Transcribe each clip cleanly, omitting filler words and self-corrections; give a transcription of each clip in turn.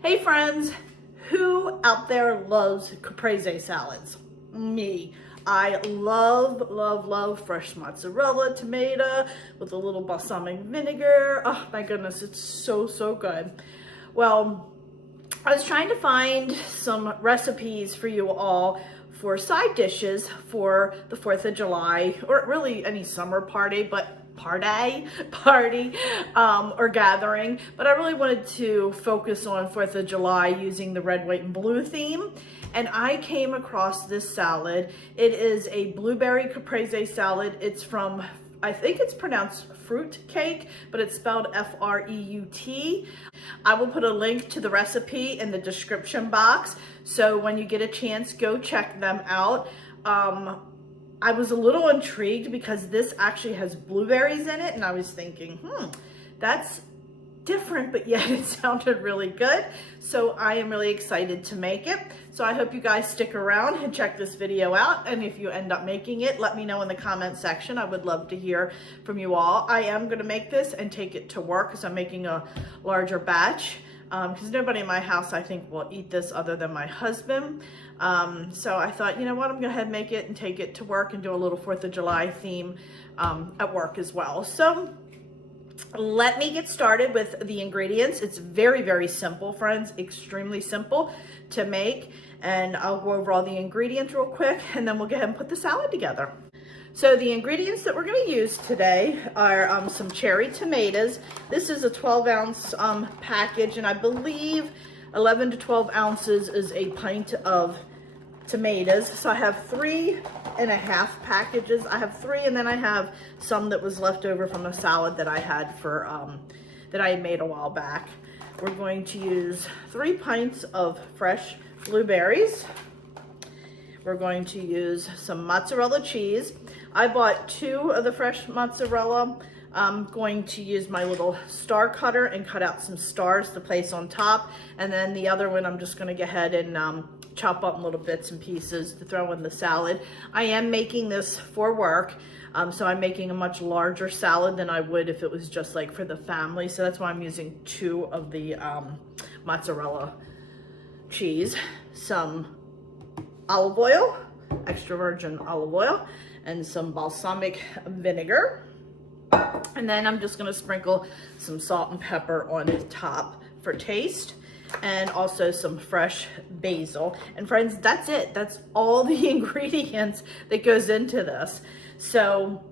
Hey friends, who out there loves Caprese salads? Me. I love fresh mozzarella, tomato with a little balsamic vinegar. Oh my goodness, it's so good. Well, I was trying to find some recipes for you all for side dishes for the 4th of July, or really any summer party, but or gathering, but I really wanted to focus on 4th of July using the red, white, and blue theme. And I came across this salad. It is a blueberry caprese salad. It's from, I think it's pronounced fruit cake, but it's spelled F-R-E-U-T. I will put a link to the recipe in the description box, so when you get a chance, go check them out. I was a little intrigued because this actually has blueberries in it, and I was thinking, that's different, but yet it sounded really good. So I am really excited to make it. So I hope you guys stick around and check this video out. And if you end up making it, let me know in the comment section. I would love to hear from you all. I am gonna make this and take it to work because I'm making a larger batch. Because nobody in my house, I think, will eat this other than my husband. So I thought, you know what, I'm gonna go ahead and make it and take it to work and do a little 4th of July theme at work as well. So let me get started with the ingredients. It's very simple, friends, extremely simple to make. And I'll go over all the ingredients real quick, and then we'll go ahead and put the salad together. So the ingredients that we're going to use today are some cherry tomatoes. This is a 12-ounce package, and I believe 11 to 12 ounces is a pint of tomatoes. So I have 3.5 packages. I have 3, and then I have some that was left over from a salad that I had for that I had made a while back. We're going to use 3 pints of fresh blueberries. We're going to use some mozzarella cheese. I bought 2 of the fresh mozzarella. I'm going to use my little star cutter and cut out some stars to place on top. And then the other one, I'm just gonna go ahead and chop up little bits and pieces to throw in the salad. I am making this for work, so I'm making a much larger salad than I would if it was just like for the family. So that's why I'm using 2 of the mozzarella cheese, some olive oil, extra virgin olive oil, and some balsamic vinegar. And then I'm just gonna sprinkle some salt and pepper on top for taste, and also some fresh basil. And friends, that's it. That's all the ingredients that goes into this. So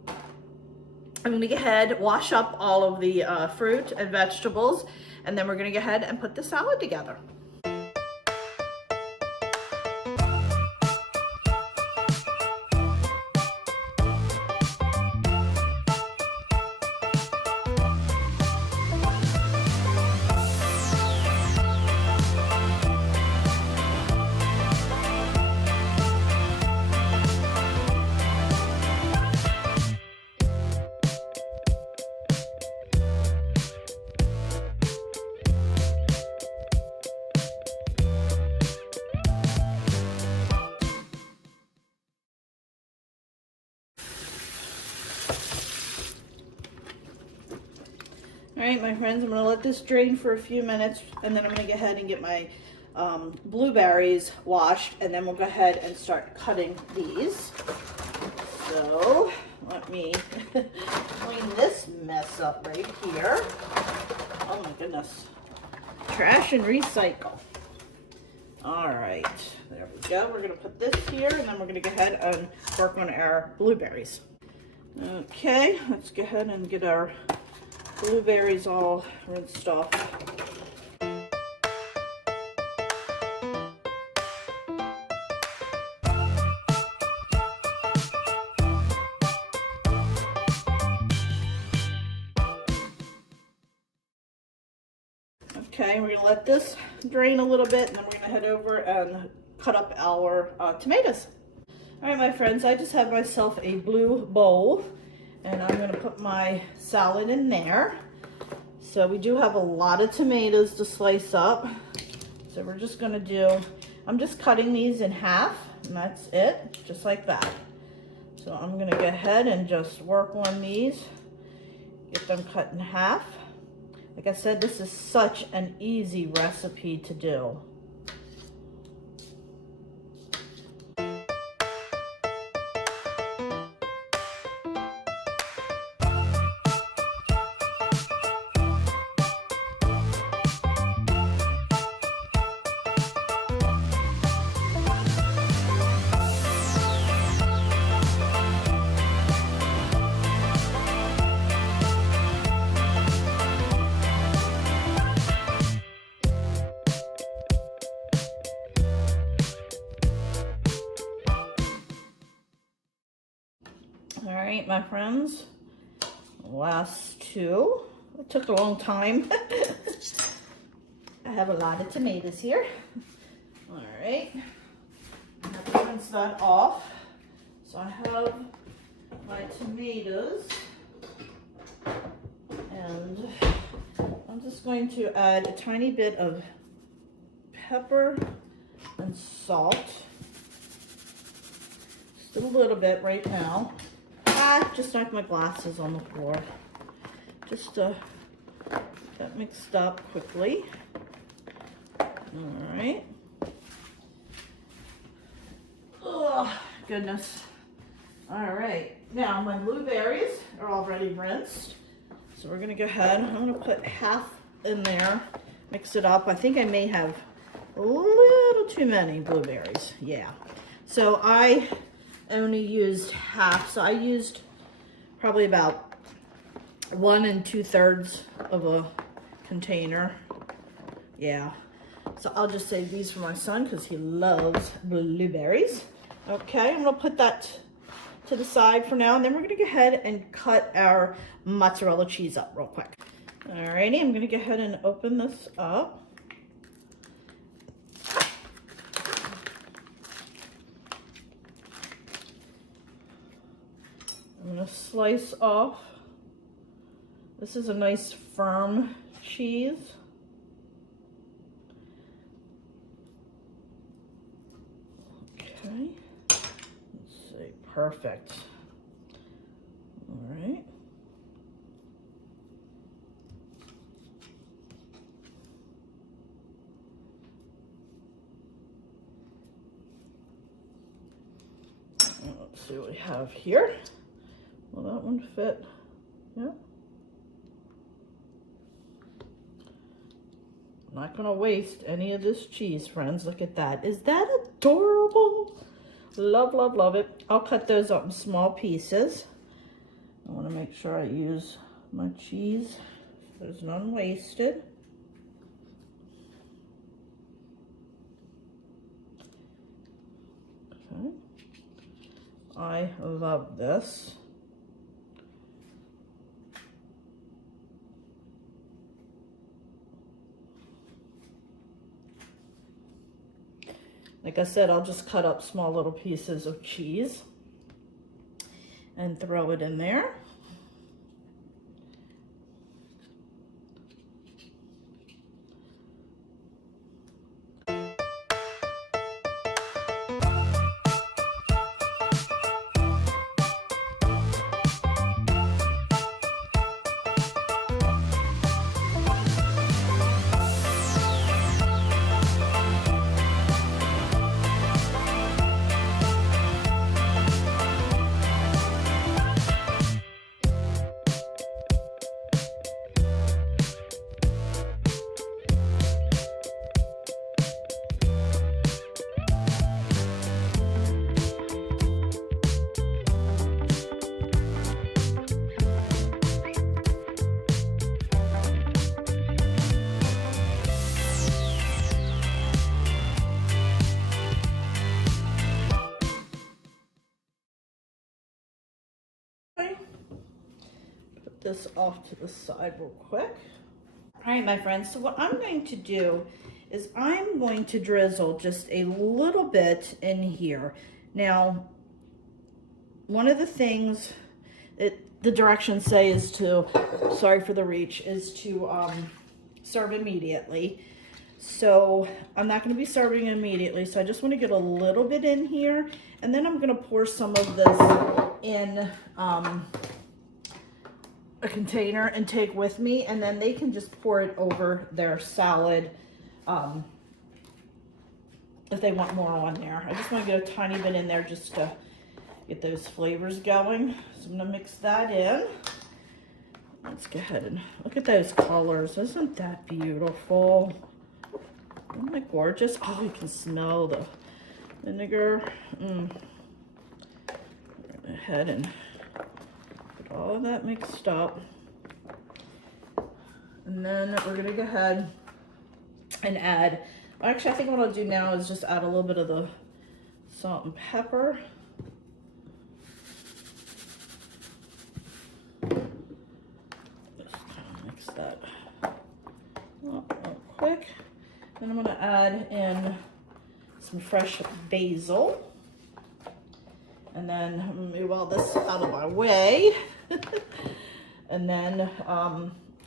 I'm gonna go ahead, wash up all of the fruit and vegetables, and then we're gonna go ahead and put the salad together. All right, my friends, I'm gonna let this drain for a few minutes, and then I'm gonna go ahead and get my blueberries washed, and then we'll go ahead and start cutting these. So let me clean this mess up right here. Oh my goodness. Trash and recycle. All right, there we go. We're gonna put this here, and then we're gonna go ahead and work on our blueberries. Okay, let's go ahead and get our blueberries all rinsed off. Okay, we're gonna let this drain a little bit, and then we're gonna head over and cut up our tomatoes. All right, my friends, I just have myself a blue bowl, and I'm gonna put my salad in there. So we do have a lot of tomatoes to slice up. So we're just gonna I'm just cutting these in half, and that's it, just like that. So I'm gonna go ahead and just work on these, get them cut in half. Like I said, this is such an easy recipe to do. All right, my friends, last two. It took a long time. I have a lot of tomatoes here. All right, I have to rinse that off. So I have my tomatoes, and I'm just going to add a tiny bit of pepper and salt. Just a little bit right now. Just knocked my glasses on the floor. Just to get mixed up quickly. All right. Oh, goodness. All right. Now my blueberries are already rinsed. So we're gonna go ahead. I'm gonna put half in there, mix it up. I think I may have a little too many blueberries. Yeah. So I only used half. So I used probably about 1 2/3 of a container. Yeah. So I'll just save these for my son because he loves blueberries. Okay, I'm gonna put that to the side for now, and then we're gonna go ahead and cut our mozzarella cheese up real quick. Alrighty, I'm gonna go ahead and open this up. I'm gonna slice off. This is a nice firm cheese. Okay, let's see, perfect. All right. Let's see what we have here. Will that one fit? Yeah. I'm not gonna waste any of this cheese, friends. Look at that. Is that adorable? Love, love, love it. I'll cut those up in small pieces. I wanna make sure I use my cheese so there's none wasted. Okay. I love this. Like I said, I'll just cut up small little pieces of cheese and throw it in there. This off to the side real quick. All right, my friends, so what I'm going to do is I'm going to drizzle just a little bit in here. Now, one of the things that the directions say is to, sorry for the reach, is to serve immediately. So I'm not going to be serving immediately, so I just want to get a little bit in here, and then I'm going to pour some of this in a container and take with me, and then they can just pour it over their salad if they want more on there. I just want to get a tiny bit in there just to get those flavors going. So I'm going to mix that in. Let's go ahead and look at those colors. Isn't that beautiful? Isn't that gorgeous? Oh, you can smell the vinegar. Go ahead and get all of that mixed up. And then we're going to go ahead and add, actually I think what I'll do now is just add a little bit of the salt and pepper. That up real quick. Then I'm going to add in some fresh basil, and then move all this out of my way. And then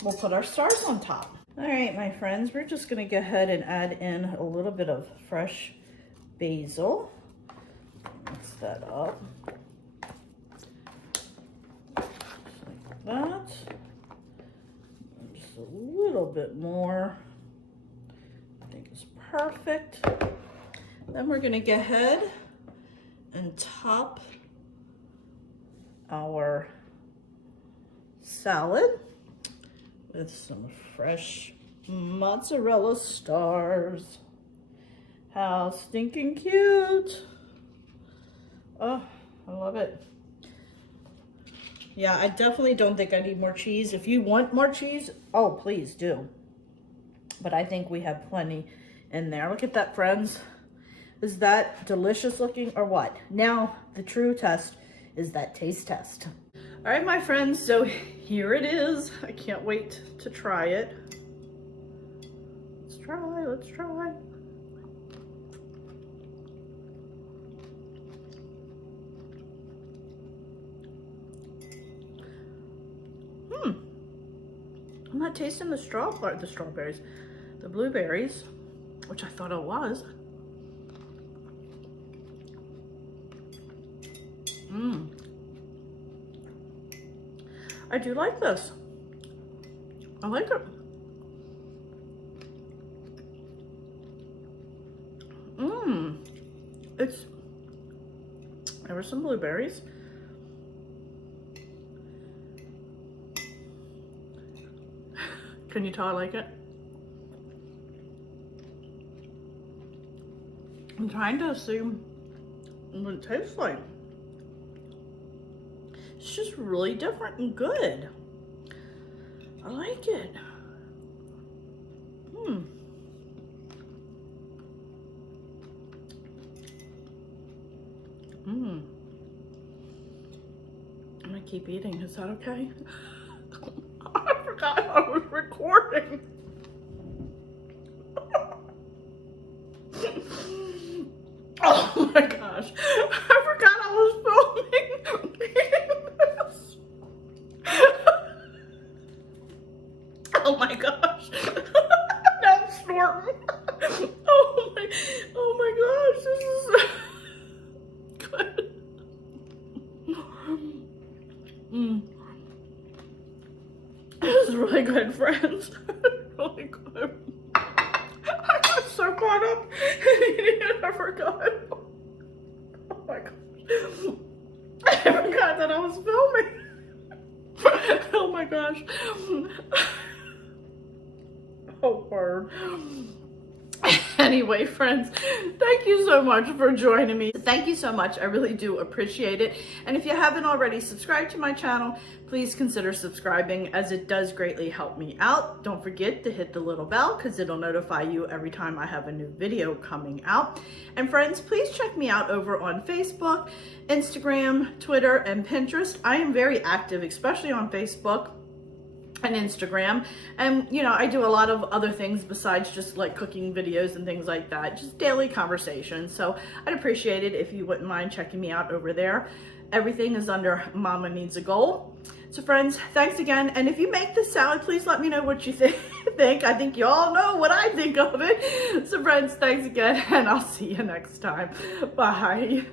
we'll put our stars on top. All right, my friends, we're just going to go ahead and add in a little bit of fresh basil. Mix that up just like that. A little bit more, I think is perfect. Then we're going to go ahead and top our salad with some fresh mozzarella stars. How stinking cute. Oh, I love it. Yeah, I definitely don't think I need more cheese. If you want more cheese, oh, please do. But I think we have plenty in there. Look at that, friends. Is that delicious looking or what? Now, the true test is that taste test. All right, my friends, so here it is. I can't wait to try it. Let's try, let's try. I'm not tasting the strawberries, the blueberries, which I thought it was. I do like this. I like it. There were some blueberries. Can you tell I like it? I'm trying to assume what it tastes like. It's just really different and good. I like it. I'm gonna keep eating. Is that okay? I forgot I was recording. Oh my gosh. I forgot I was filming this. Oh my gosh. Now I'm snorting. Oh my gosh. This is good. This is really good, friends. Really good. I got so caught up in eating it, I forgot. Oh my gosh. I forgot that I was filming. Oh my gosh. Oh, word. Anyway, friends, thank you so much for joining me. Thank you so much. I really do appreciate it. And if you haven't already subscribed to my channel, please consider subscribing, as it does greatly help me out. Don't forget to hit the little bell because it'll notify you every time I have a new video coming out. And friends, please check me out over on Facebook, Instagram, Twitter, and Pinterest. I am very active, especially on Facebook and Instagram, and you know, I do a lot of other things besides just like cooking videos and things like that, just daily conversations. So I'd appreciate it if you wouldn't mind checking me out over there. Everything is under Mama Needs a Goal. So friends, thanks again, and if you make this salad, please let me know what you think. I think you all know what I think of it. So friends, thanks again, and I'll see you next time. Bye.